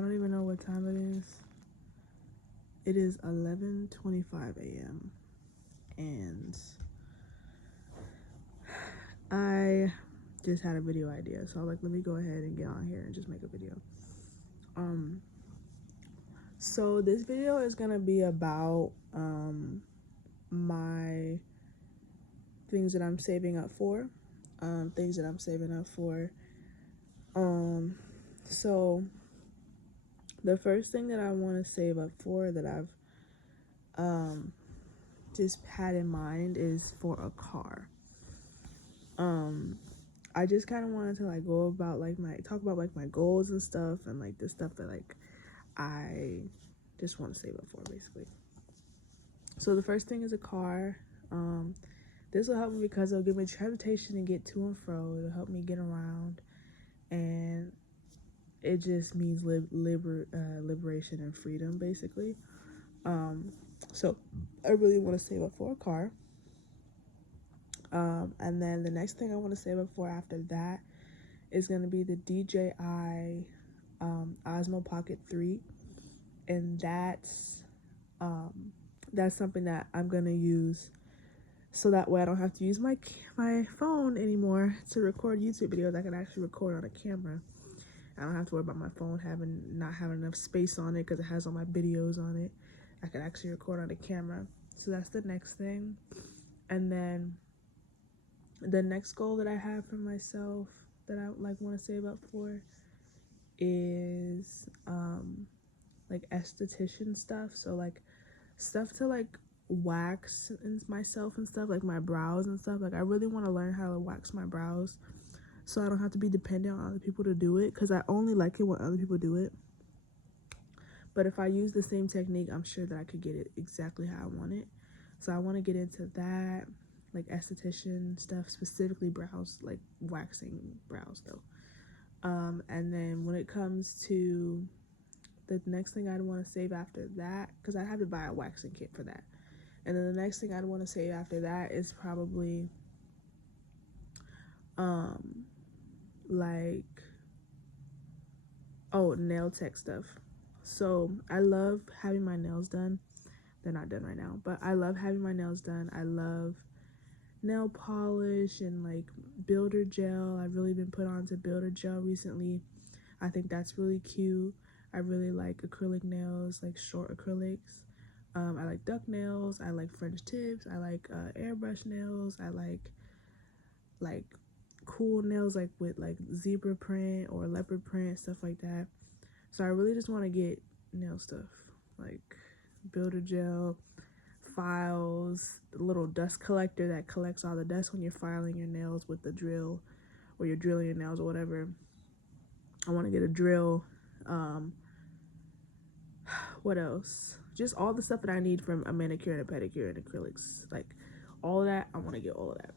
don't even know what time it is. It is 11:25 a.m. and I just had a video idea. So I'm like, let me go ahead and get on here and just make a video. So this video is gonna be about my things that I'm saving up for. Things that I'm saving up for. So the first thing that I want to save up for that I've just had in mind is for a car. I just kind of wanted to like go about like talk about like my goals and stuff, and like the stuff that like I just want to save up for, basically. So the first thing is a car. This will help me because it'll give me transportation to get to and fro. It'll help me get around, and it just means liberation and freedom, basically. So I really want to save up for a car. And then the next thing I want to save up for after that is going to be the DJI Osmo Pocket 3. And that's something that I'm going to use so that way I don't have to use my phone anymore to record YouTube videos. I can actually record on a camera. I don't have to worry about my phone not having enough space on it because it has all my videos on it. I can actually record on a camera. So that's the next thing. And then the next goal that I have for myself that I like want to save up for is like esthetician stuff. So like stuff to like wax myself and stuff, like my brows and stuff. Like I really want to learn how to wax my brows so I don't have to be dependent on other people to do it, because I only like it when other people do it. But if I use the same technique, I'm sure that I could get it exactly how I want it. So I want to get into that, like esthetician stuff, specifically brows, like waxing brows though. And then when it comes to the next thing I'd want to save after that, because I'd have to buy a waxing kit for that. And then the next thing I'd want to save after that is probably like nail tech stuff. So I love having my nails done. They're not done right now, but I love having my nails done. I love nail polish and like builder gel. I've really been put on to builder gel recently. I think that's really cute. I really like acrylic nails, like short acrylics. I like duck nails. I like French tips. I like airbrush nails. I like cool nails, like with like zebra print or leopard print, stuff like that. So I really just want to get nail stuff, like builder gel, files, the little dust collector that collects all the dust when you're filing your nails with the drill, or you're drilling your nails or whatever. I want to get a drill. What else? Just all the stuff that I need from a manicure and a pedicure and acrylics, like all of that. I want to get all of that.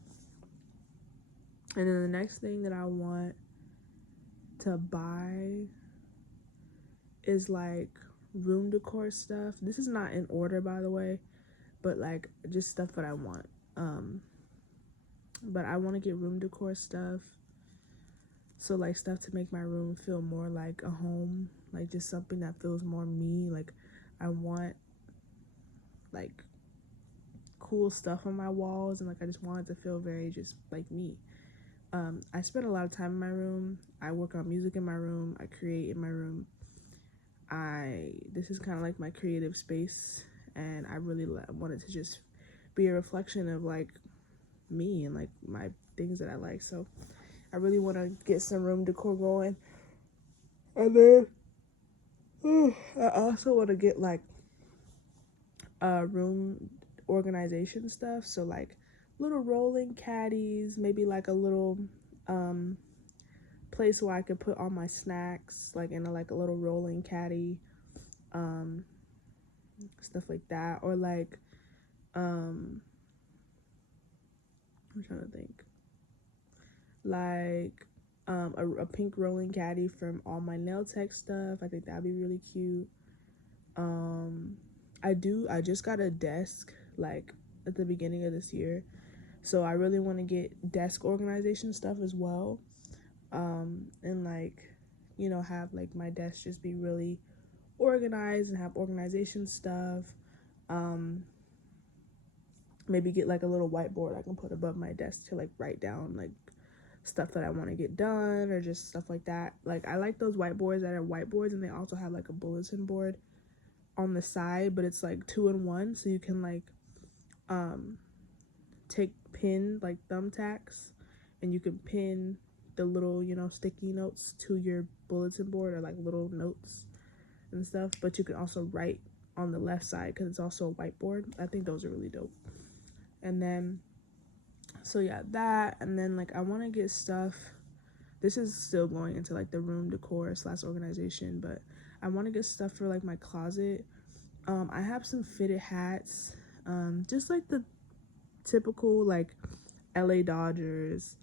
And then the next thing that I want to buy is like room decor stuff. This is not in order, by the way, but like just stuff that I want. But I want to get room decor stuff. So like stuff to make my room feel more like a home, like just something that feels more me. Like I want like cool stuff on my walls, and like I just want it to feel very just like me. I spend a lot of time in my room. I work on music in my room. I create in my room. This is kind of like my creative space, and I really wanted to just be a reflection of like me and like my things that I like. So I really want to get some room decor going. And then I also want to get like room organization stuff. So like little rolling caddies, maybe like a little place where I could put all my snacks, like in like a little rolling caddy, stuff like that. Or like I'm trying to think, like a pink rolling caddy from all my nail tech stuff. I think that'd be really cute. I just got a desk like at the beginning of this year, so I really want to get desk organization stuff as well. And like have like my desk just be really organized and have organization stuff. Maybe get like a little whiteboard I can put above my desk to like write down like stuff that I want to get done, or just stuff like that. Like I like those whiteboards that are whiteboards and they also have like a bulletin board on the side, but it's like 2-in-1, so you can like take pin like thumbtacks, and you can pin the little sticky notes to your bulletin board, or like little notes and stuff. But you can also write on the left side because it's also a whiteboard. I think those are really dope. And then so yeah, that. And then like I want to get stuff, this is still going into like the room decor / organization, but I want to get stuff for like my closet. I have some fitted hats, just like the typical like LA Dodgers,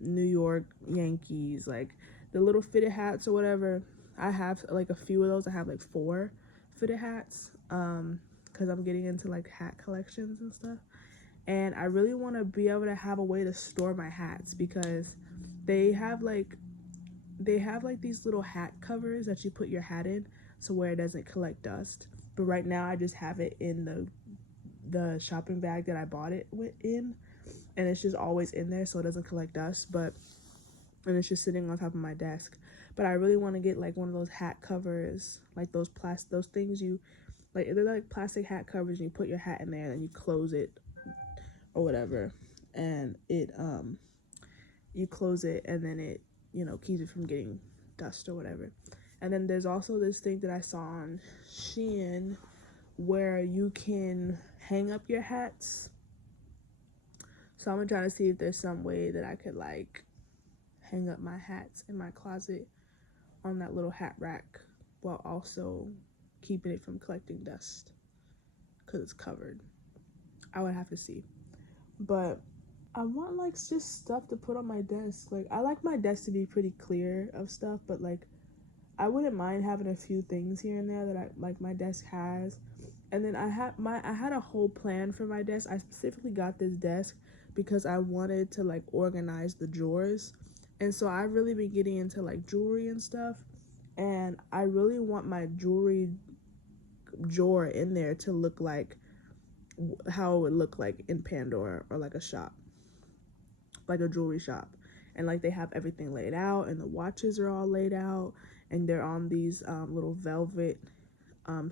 New York Yankees, like the little fitted hats or whatever. I have like a few of those. I have like 4 fitted hats, because I'm getting into like hat collections and stuff. And I really want to be able to have a way to store my hats, because they have like these little hat covers that you put your hat in, so where it doesn't collect dust. But right now I just have it in the shopping bag that I bought it in, and it's just always in there so it doesn't collect dust. And it's just sitting on top of my desk. But I really want to get like one of those hat covers, like those things you like, they're like plastic hat covers, and you put your hat in there and you close it or whatever, and it you close it, and then it keeps it from getting dust or whatever. And then there's also this thing that I saw on Shein where you can hang up your hats. So I'm gonna try to see if there's some way that I could like hang up my hats in my closet on that little hat rack while also keeping it from collecting dust because it's covered. I would have to see. But I want like just stuff to put on my desk. Like I like my desk to be pretty clear of stuff, but like I wouldn't mind having a few things here and there that I like my desk has. And then I had a whole plan for my desk. I specifically got this desk because I wanted to like organize the drawers. And so I've really been getting into like jewelry and stuff, and I really want my jewelry drawer in there to look like how it would look like in Pandora, or like a shop, like a jewelry shop. And like they have everything laid out, and the watches are all laid out, and they're on these little velvet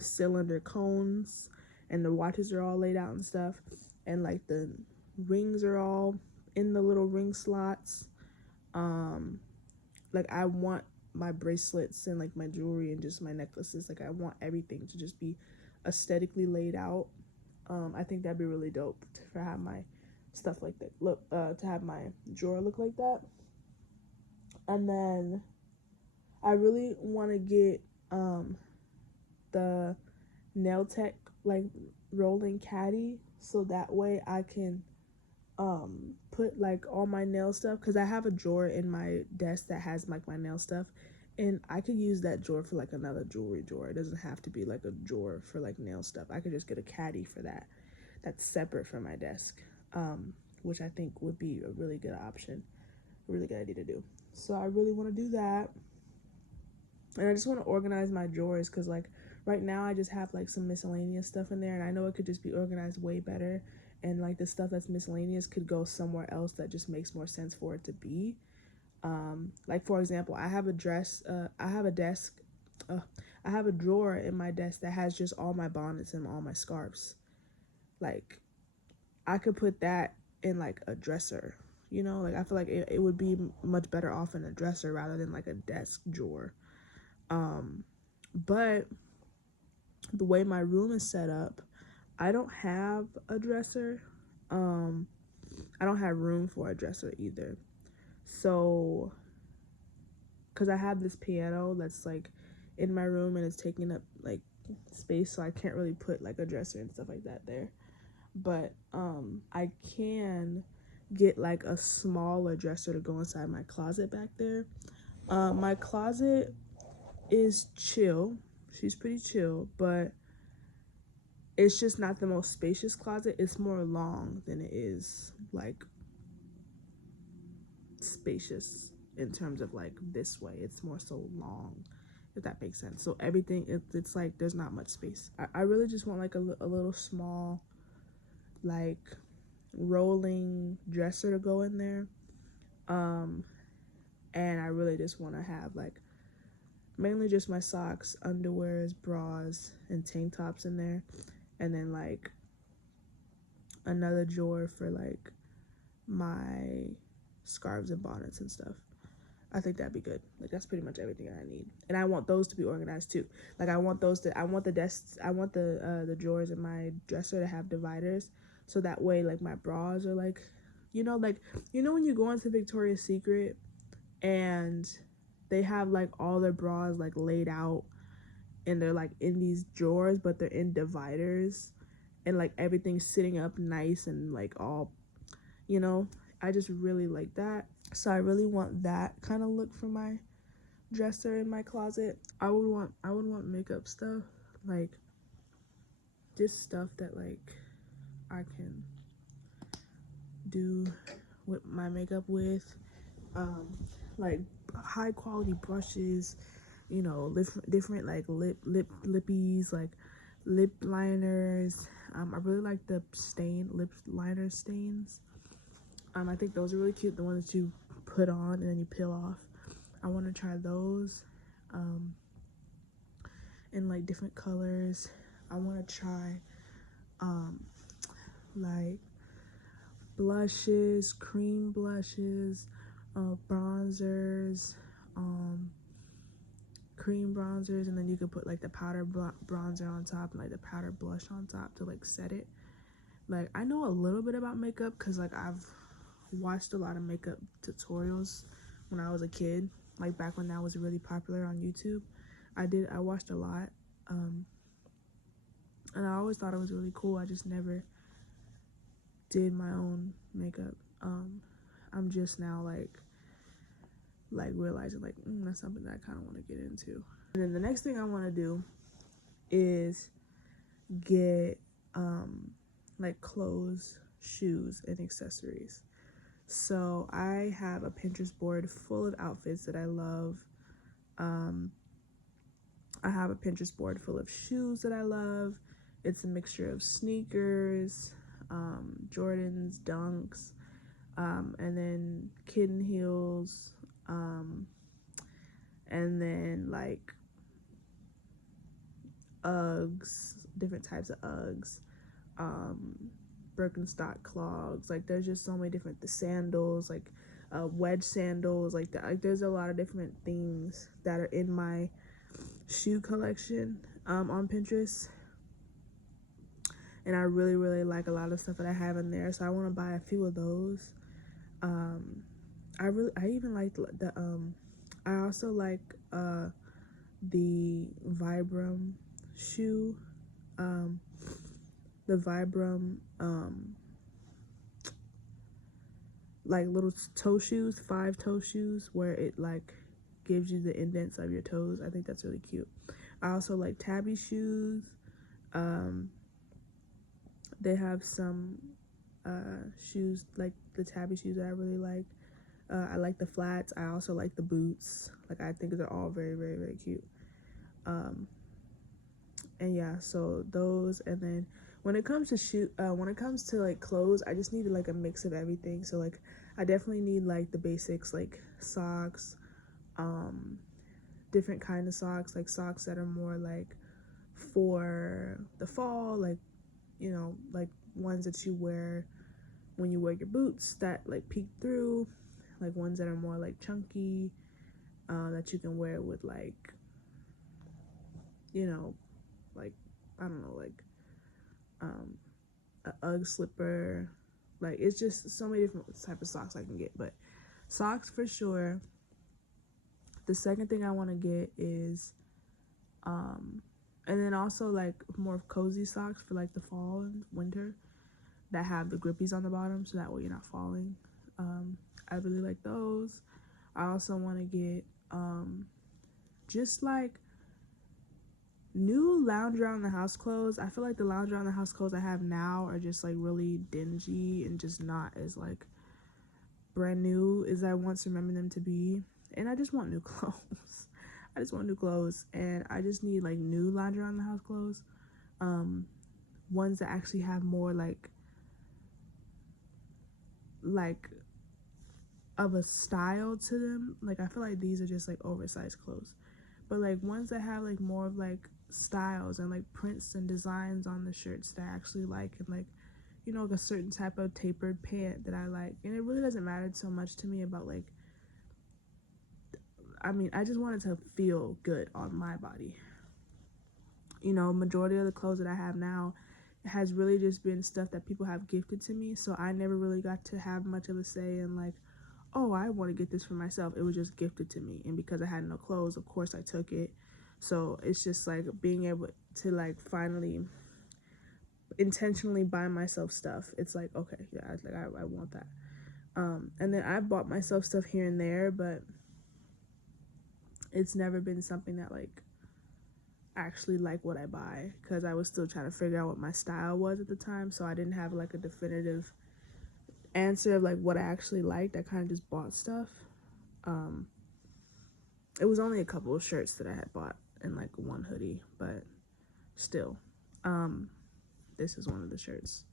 cylinder cones, and the watches are all laid out and stuff, and like the rings are all in the little ring slots. Like I want my bracelets and like my jewelry and just my necklaces, like I want everything to just be aesthetically laid out. I think that'd be really dope to have my stuff like that to have my drawer look like that. And then I really want to get the nail tech like rolling caddy, so that way I can put like all my nail stuff, because I have a drawer in my desk that has like my nail stuff, and I could use that drawer for like another jewelry drawer. It doesn't have to be like a drawer for like nail stuff. I could just get a caddy for that that's separate from my desk, which I think would be a really good option, a really good idea to do. So I really want to do that. And I just want to organize my drawers, because like right now I just have like some miscellaneous stuff in there, and I know it could just be organized way better, and like the stuff that's miscellaneous could go somewhere else that just makes more sense for it to be. Like for example, I have a drawer in my desk that has just all my bonnets and all my scarves. Like I could put that in like a dresser, like I feel like it would be much better off in a dresser rather than like a desk drawer. But the way my room is set up, I don't have a dresser. I don't have room for a dresser either. So, because I have this piano that's like in my room and it's taking up like space, so I can't really put like a dresser and stuff like that there. But I can get like a smaller dresser to go inside my closet back there. My closet is chill. She's pretty chill, but it's just not the most spacious closet. It's more long than it is like spacious. in terms of like this way. It's more so long, if that makes sense. So everything, it's like there's not much space. I really just want like a little small like rolling dresser to go in there. And I really just want to have like mainly just my socks, underwears, bras, and tank tops in there, and then like another drawer for like my scarves and bonnets and stuff. I think that'd be good. Like that's pretty much everything I need, and I want those to be organized too. Like I want the desks, I want the drawers in my dresser to have dividers, so that way like my bras are like, like when you go into Victoria's Secret and they have like all their bras like laid out and they're like in these drawers, but they're in dividers, and like everything's sitting up nice and like all, I just really like that. So I really want that kind of look for my dresser in my closet. I would want makeup stuff, like just stuff that like I can do with my makeup with, like high quality brushes, different like lippies, like lip liners. I really like the lip liner stains. I think those are really cute, the ones that you put on and then you peel off. I want to try those in like different colors. I want to try like blushes, cream blushes, bronzers, cream bronzers, and then you could put like the powder bronzer on top and like the powder blush on top to like set it. Like I know a little bit about makeup because like I've watched a lot of makeup tutorials when I was a kid, like back when that was really popular on YouTube. I watched a lot, and I always thought it was really cool. I just never did my own makeup. I'm just now like realizing like that's something that I kind of want to get into. And then the next thing I want to do is get like clothes, shoes, and accessories. So I have a Pinterest board full of outfits that I love. I have a Pinterest board full of shoes that I love. It's a mixture of sneakers, Jordans, Dunks, and then kitten heels, and then like Uggs, different types of Uggs, Birkenstock clogs. Like there's just so many different, the sandals, like wedge sandals, like that. Like there's a lot of different things that are in my shoe collection on Pinterest, and I really like a lot of stuff that I have in there, so I want to buy a few of those. I even like the I also like the Vibram shoe, the Vibram like little toe shoes, 5 toe shoes, where it like gives you the indents of your toes. I think that's really cute. I also like Tabby shoes. They have some shoes like the Tabby shoes that I really like. I like the flats. I also like the boots. Like I think they're all very cute. And yeah, so those. And then when it comes to like clothes, I just need like a mix of everything. So like I definitely need like the basics, like socks, different kind of socks, like socks that are more like for the fall, like like ones that you wear when you wear your boots that like peek through, like ones that are more like chunky, that you can wear with like like I don't know, like a UGG slipper. Like it's just so many different type of socks I can get, but socks for sure. The second thing I want to get is and then also like more cozy socks for like the fall and winter that have the grippies on the bottom, so that way you're not falling. I really like those. I also want to get just like new lounge around the house clothes. I feel like the lounge around the house clothes I have now are just like really dingy and just not as like brand new as I once remember them to be. And I just want new clothes. I just want new clothes, and I just need like new laundry around the house clothes. Ones that actually have more like of a style to them. Like I feel like these are just like oversized clothes, but like ones that have like more of like styles and like prints and designs on the shirts that I actually like, and like, you know, like a certain type of tapered pant that I like. And it really doesn't matter so much to me about like, I mean, I just wanted to feel good on my body. You know, majority of the clothes that I have now has really just been stuff that people have gifted to me, so I never really got to have much of a say in like, oh, I want to get this for myself. It was just gifted to me, and because I had no clothes, of course I took it. So it's just like being able to like finally intentionally buy myself stuff. It's like, okay, yeah, I want that. And then I bought myself stuff here and there, but it's never been something that like actually like what I buy, because I was still trying to figure out what my style was at the time. So I didn't have like a definitive answer of like what I actually liked. I kind of just bought stuff. It was only a couple of shirts that I had bought and like one hoodie, but still, this is one of the shirts.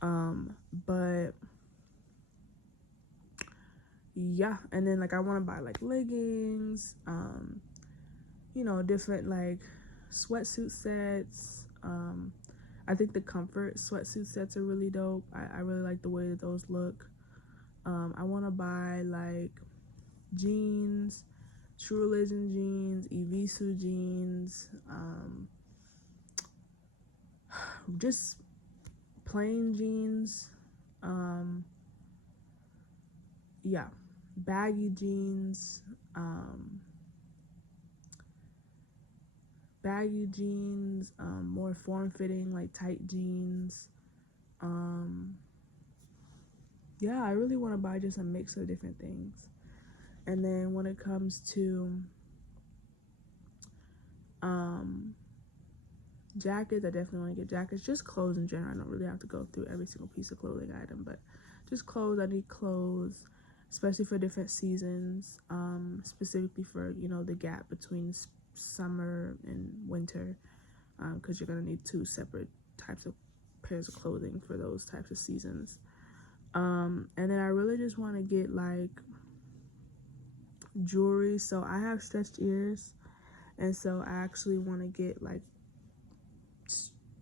But yeah, and then like I want to buy like leggings, you know, different like sweatsuit sets. I think the comfort sweatsuit sets are really dope. I really like the way that those look. I want to buy like jeans, True Religion jeans, Evisu jeans, just plain jeans, yeah, baggy jeans, more form-fitting like tight jeans. Yeah, I really want to buy just a mix of different things. And then when it comes to jackets, I definitely want to get jackets. Just clothes in general. I don't really have to go through every single piece of clothing item, but just clothes. I need clothes, especially for different seasons, specifically for, you know, the gap between summer and winter, because you're going to need two separate types of pairs of clothing for those types of seasons. And then I really just want to get like jewelry. So I have stretched ears, and so I actually want to get like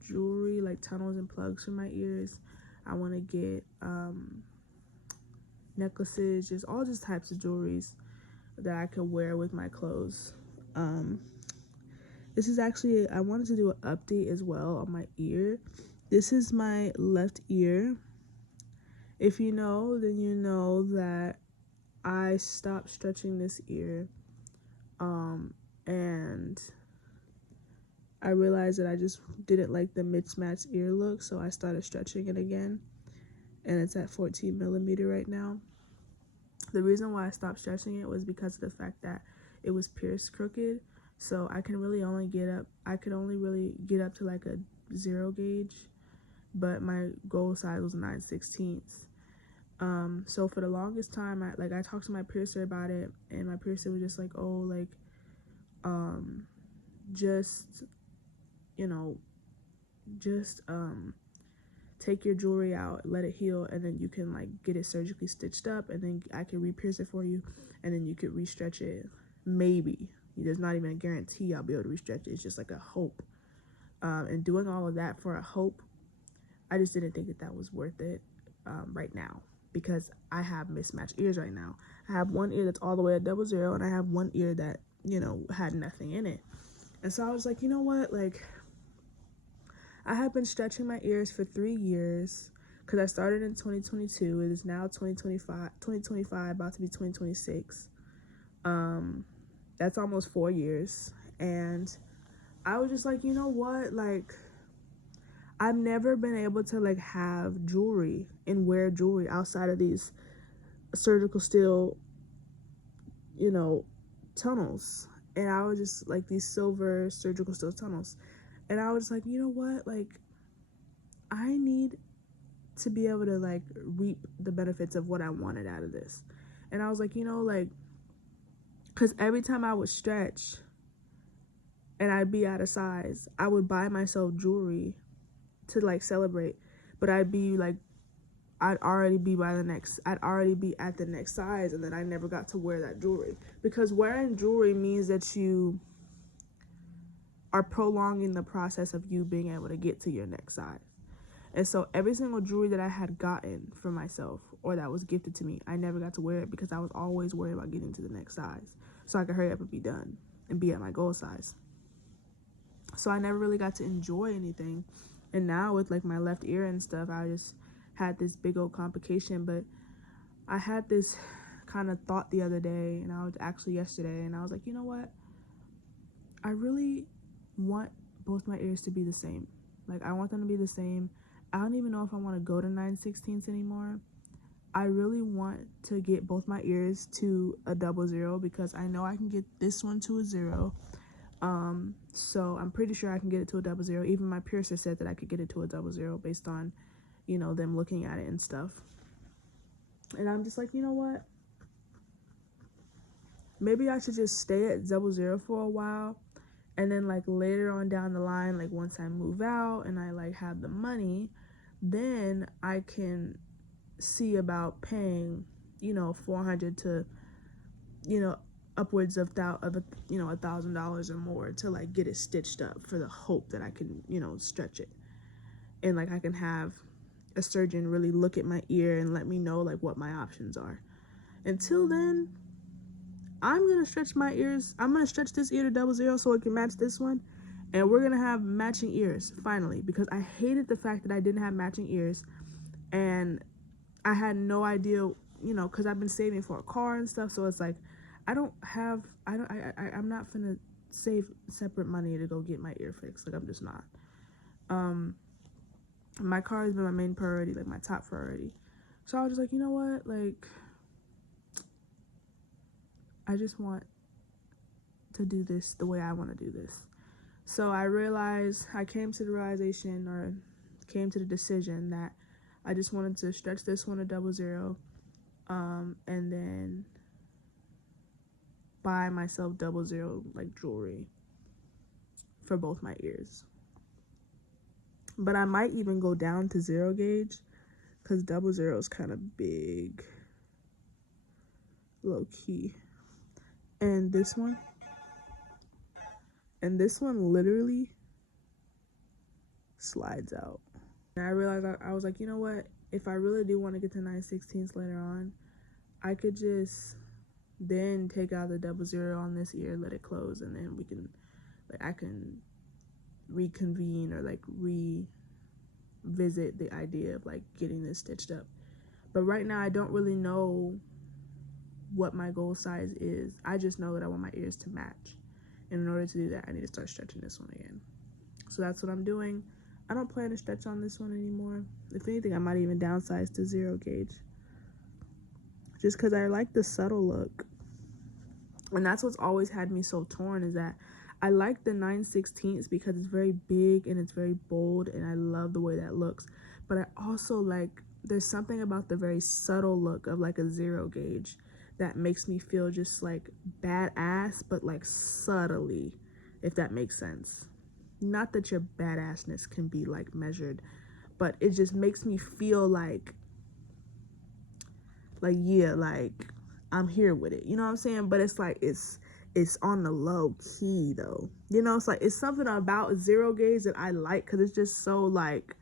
jewelry, like tunnels and plugs for my ears. I want to get necklaces, just all just types of jewelries that I could wear with my clothes. This is actually, I wanted to do an update as well on my ear. This is my left ear. If you know, then you know that I stopped stretching this ear, and I realized that I just didn't like the mismatched ear look, so I started stretching it again, and it's at 14 millimeter right now. The reason why I stopped stretching it was because of the fact that it was pierced crooked, so I could only really get up to like a 0 gauge, but my goal size was 9/16. So for the longest time, I talked to my piercer about it, and my piercer was just like, oh, like, just, you know, just take your jewelry out, let it heal, and then you can like get it surgically stitched up, and then I can re-pierce it for you, and then you could re-stretch it. Maybe. There's not even a guarantee I'll be able to re-stretch it. It's just like a hope. And doing all of that for a hope, I just didn't think that was worth it right now, because I have mismatched ears right now. I have one ear that's all the way at 00, and I have one ear that, you know, had nothing in it. And so I was like, you know what, like, I have been stretching my ears for 3 years, because I started in 2022. It is now 2025, about to be 2026. That's almost 4 years. And I was just like, you know what, like, I've never been able to like have jewelry and wear jewelry outside of these surgical steel, you know, tunnels. And I was just like, these silver surgical steel tunnels. And I was like, you know what, like, I need to be able to like reap the benefits of what I wanted out of this. And I was like, you know, like, because every time I would stretch and I'd be out of size, I would buy myself jewelry to like celebrate, but I'd already be at the next size, and then I never got to wear that jewelry, because wearing jewelry means that you are prolonging the process of you being able to get to your next size. And so every single jewelry that I had gotten for myself or that was gifted to me, I never got to wear it because I was always worried about getting to the next size so I could hurry up and be done and be at my goal size. So I never really got to enjoy anything. And now with like my left ear and stuff, I just had this big old complication. But I had this kind of thought the other day, and I was actually yesterday, and I was like, you know what? I really want both my ears to be the same. Like, I want them to be the same. I don't even know if I want to go to 9/16 anymore. I really want to get both my ears to a 00 because I know I can get this one to a 0. So I'm pretty sure I can get it to a 00. Even my piercer said that I could get it to a 00 based on, you know, them looking at it and stuff. And I'm just like, you know what? Maybe I should just stay at 00 for a while. And then like later on down the line, like once I move out and I like have the money, then I can see about paying, you know, $400 to, you know, upwards of $1,000 or more to like get it stitched up, for the hope that I can, you know, stretch it. And like I can have a surgeon really look at my ear and let me know like what my options are. Until then, I'm gonna stretch my ears. I'm gonna stretch this ear to 00 so it can match this one, and we're gonna have matching ears finally, because I hated the fact that I didn't have matching ears, and I had no idea, you know, because I've been saving for a car and stuff. So it's like I'm not gonna save separate money to go get my ear fixed. Like, I'm just not. My car has been my main priority, like my top priority. So I was just like, you know what, like, I just want to do this the way I want to do this. So I came to the decision that I just wanted to stretch this one to 00, and then buy myself 00 like jewelry for both my ears. But I might even go down to 0 gauge, because 00 is kind of big, low key. And this one literally slides out. And I realized I was like, you know what? If I really do want to get to 9/16 later on, I could just then take out the 00 on this ear, let it close, and then I can reconvene or like revisit the idea of like getting this stitched up. But right now I don't really know what my goal size is. I just know that I want my ears to match. And in order to do that, I need to start stretching this one again. So that's what I'm doing. I don't plan to stretch on this one anymore. If anything, I might even downsize to 0 gauge. Just because I like the subtle look. And that's what's always had me so torn, is that I like the 9/16 because it's very big and it's very bold, and I love the way that looks. But I also like, there's something about the very subtle look of like a 0 gauge that makes me feel just like badass, but like subtly, if that makes sense. Not that your badassness can be like measured, but it just makes me feel like yeah, like I'm here with it, you know what I'm saying? But it's like it's on the low key though, you know. It's like it's something about 0 gauge that I like, because it's just so like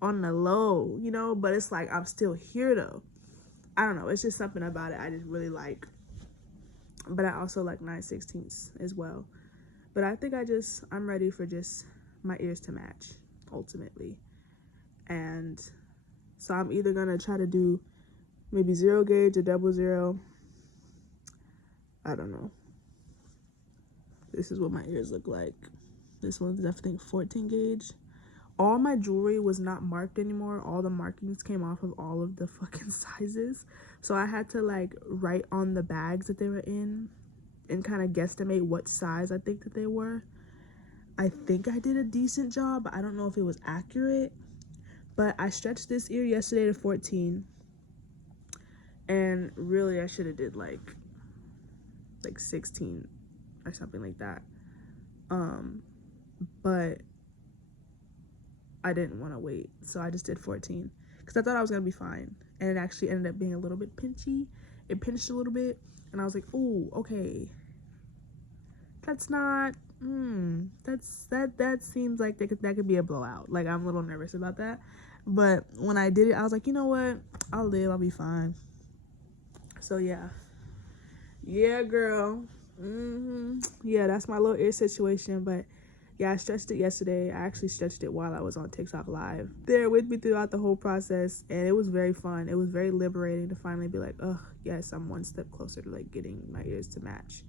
on the low, you know. But it's like I'm still here though. I don't know, it's just something about it I just really like. But I also like 9/16 as well. But I think I'm ready for just my ears to match ultimately. And so I'm either gonna try to do maybe 0 gauge or 00. I don't know. This is what my ears look like. This one's definitely 14 gauge. All my jewelry was not marked anymore. All the markings came off of all of the fucking sizes. So I had to like write on the bags that they were in and kind of guesstimate what size I think that they were. I think I did a decent job, but I don't know if it was accurate. But I stretched this ear yesterday to 14, and really I should have did like 16 or something like that. But I didn't want to wait, so I just did 14 because I thought I was gonna be fine, and it actually ended up being a little bit pinchy. It pinched a little bit, and I was like, "Oh, okay, that's not. That seems like that could be a blowout. Like, I'm a little nervous about that, but when I did it, I was like, you know what? I'll live. I'll be fine. So yeah, girl. Yeah, that's my little ear situation, but. Yeah, I stretched it yesterday. I actually stretched it while I was on TikTok Live. They're with me throughout the whole process, and it was very fun. It was very liberating to finally be like, oh, yes, I'm one step closer to, like, getting my ears to match.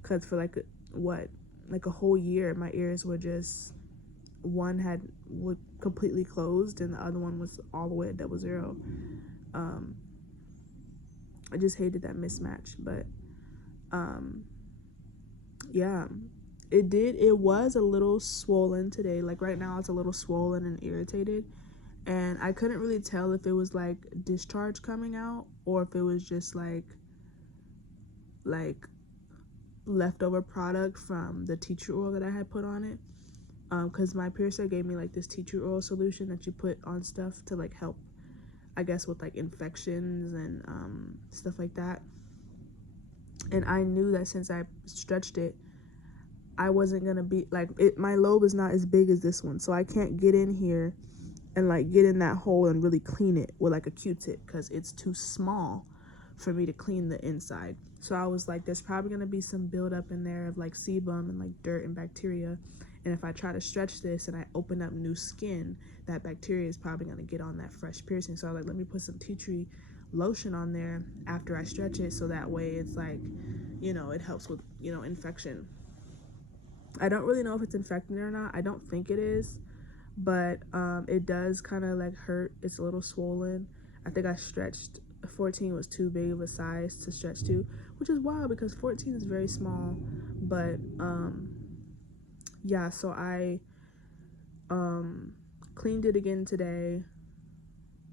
Because for, like, a whole year, my ears were just, one was completely closed, and the other one was all the way at 00. I just hated that mismatch, but, yeah. It was a little swollen today. Like right now it's a little swollen and irritated, and I couldn't really tell if it was like discharge coming out or if it was just like leftover product from the tea tree oil that I had put on it, because my piercer gave me like this tea tree oil solution that you put on stuff to like help, I guess, with like infections and stuff like that. And I knew that since I stretched it, I wasn't gonna be like it. My lobe is not as big as this one, so I can't get in here and like get in that hole and really clean it with like a Q-tip because it's too small for me to clean the inside. So I was like, there's probably gonna be some buildup in there of like sebum and like dirt and bacteria, and if I try to stretch this and I open up new skin, that bacteria is probably gonna get on that fresh piercing. So I was like, let me put some tea tree lotion on there after I stretch it, so that way it's like, it helps with infection. I don't really know if it's infected or not. I don't think it is, but it does kind of like hurt. It's a little swollen. I think I stretched 14 was too big of a size to stretch to, which is wild because 14 is very small. But yeah, so I cleaned it again today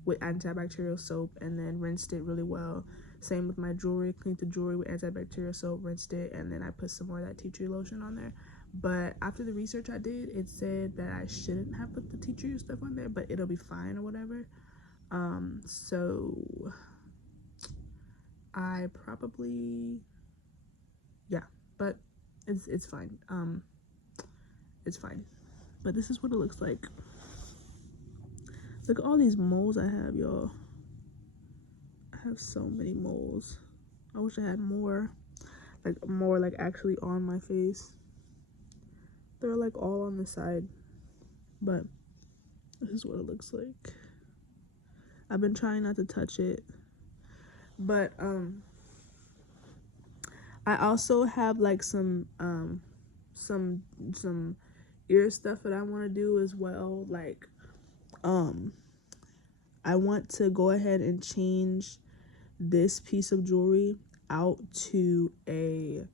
with antibacterial soap and then rinsed it really well. Same with my jewelry. Cleaned the jewelry with antibacterial soap, rinsed it, and then I put some more of that tea tree lotion on there. But after the research I did, it said that I shouldn't have put the tea tree stuff on there, but it'll be fine or whatever. So I probably, yeah, but it's fine. It's fine. But this is what it looks like. Look at all these moles I have, y'all. I have so many moles. I wish I had more like actually on my face. They're like all on the side, but this is what it looks like. I've been trying not to touch it, but I also have like some ear stuff that I want to do as well. Like I want to go ahead and change this piece of jewelry out to a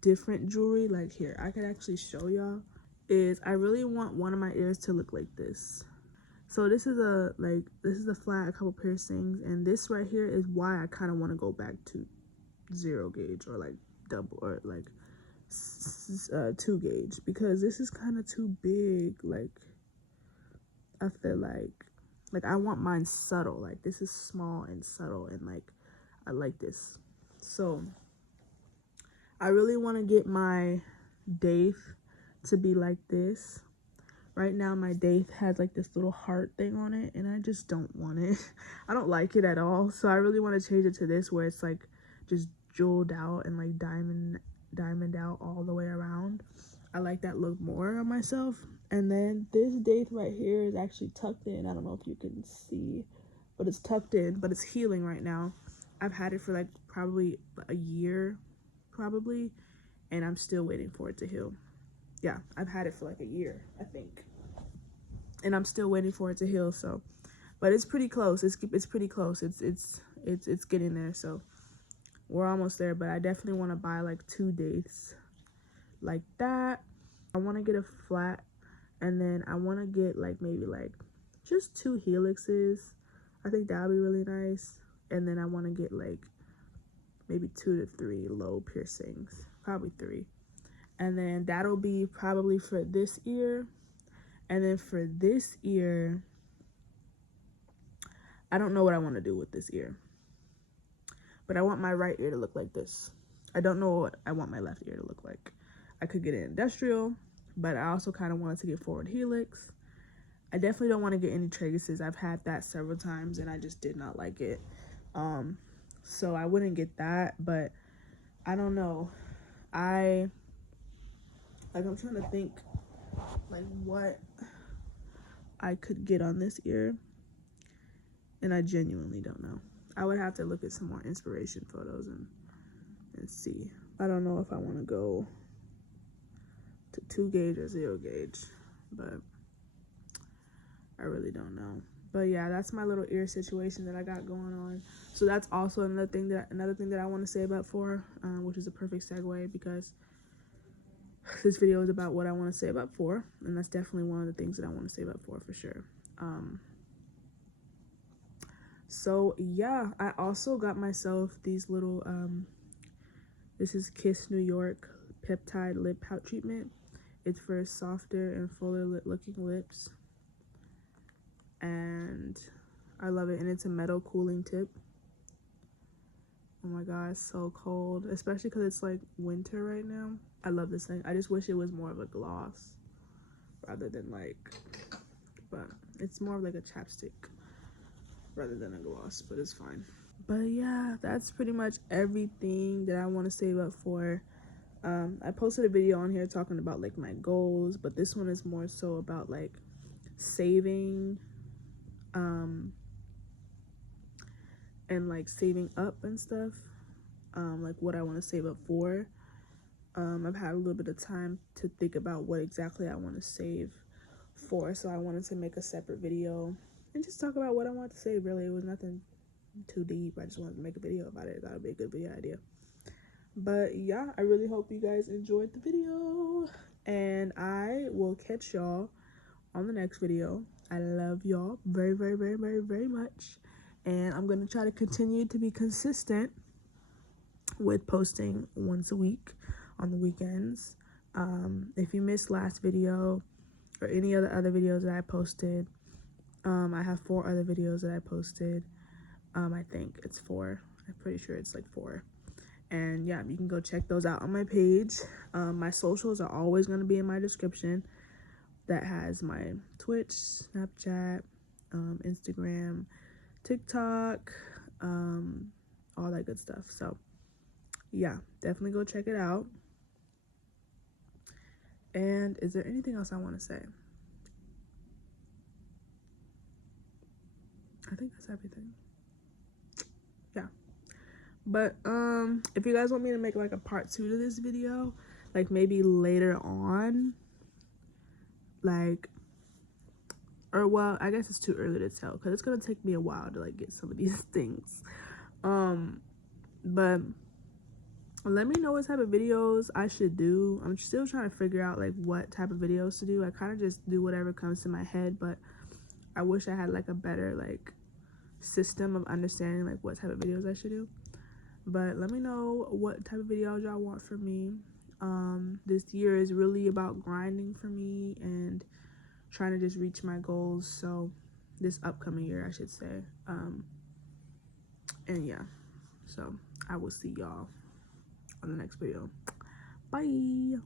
different jewelry. Like here, I could actually show y'all. I really want one of my ears to look like this. So this is a flat, a couple piercings, and this right here is why I kind of want to go back to 0 gauge or like double or like 2 gauge, because this is kind of too big. Like I feel like I want mine subtle. Like this is small and subtle, and like I like this. So I really want to get my daith to be like this. Right now my daith has like this little heart thing on it, and I just don't want it. I don't like it at all. So I really want to change it to this, where it's like just jeweled out and like diamond out all the way around. I like that look more on myself. And then this daith right here is actually tucked in. I don't know if you can see, but it's tucked in, but it's healing right now. I've had it for like probably a year, and I'm still waiting for it to heal. Yeah, I've had it for like a year, I think, and I'm still waiting for it to heal. So, but it's pretty close. It's pretty close. It's getting there. So we're almost there. But I definitely want to buy like 2 daiths like that. I want to get a flat And then I want to get like maybe like just 2 helixes. I think that would be really nice. And then I want to get like maybe 2 to 3 low piercings, probably 3. And then that'll be probably for this ear. And then for this ear, I don't know what I want to do with this ear, but I want my right ear to look like this. I don't know what I want my left ear to look like. I could get it industrial, but I also kind of wanted to get forward helix. I definitely don't want to get any traguses. I've had that several times and I just did not like it. So I wouldn't get that, but I don't know. I'm trying to think like what I could get on this ear, and I genuinely don't know. I would have to look at some more inspiration photos and see. I don't know if I want to go to 2 gauge or 0 gauge, but I really don't know. But yeah, that's my little ear situation that I got going on. So that's also another thing that I want to say about 4, which is a perfect segue, because this video is about what I want to say about 4, and that's definitely one of the things that I want to say about 4 for sure. So yeah, I also got myself these little this is Kiss New York peptide lip pout treatment. It's for softer and fuller looking lips, and I love it. And it's a metal cooling tip. Oh my god, it's so cold, especially because it's like winter right now. I love this thing. I just wish it was more of a gloss rather than like, but it's more of like a chapstick rather than a gloss, but it's fine. But yeah, that's pretty much everything that I want to say about 4. I posted a video on here talking about like my goals, but this one is more so about like saving and like saving up and stuff, like what I want to save up for. I've had a little bit of time to think about what exactly I want to save for, so I wanted to make a separate video and just talk about what I want to save. Really, it was nothing too deep. I just wanted to make a video about it. That would be a good video idea. But yeah, I really hope you guys enjoyed the video, and I will catch y'all on the next video. I love y'all very, very, very, very, very much, and I'm gonna try to continue to be consistent with posting once a week on the weekends. If you missed last video or any of the other videos that I posted, I have 4 other videos that I posted. I think it's 4. I'm pretty sure it's like 4. And yeah, you can go check those out on my page. My socials are always going to be in my description. That has my Twitch, Snapchat, Instagram, TikTok, all that good stuff. So yeah, definitely go check it out. And is there anything else I want to say? I think that's everything. Yeah. But if you guys want me to make like a part 2 to this video, like maybe later on, like, or well, I guess it's too early to tell because it's gonna take me a while to like get some of these things. But let me know what type of videos I should do. I'm still trying to figure out like what type of videos to do. I kind of just do whatever comes to my head, but I wish I had like a better like system of understanding like what type of videos I should do. But let me know what type of videos y'all want from me. This year is really about grinding for me and trying to just reach my goals. So this upcoming year, I should say. And yeah, so I will see y'all on the next video. Bye.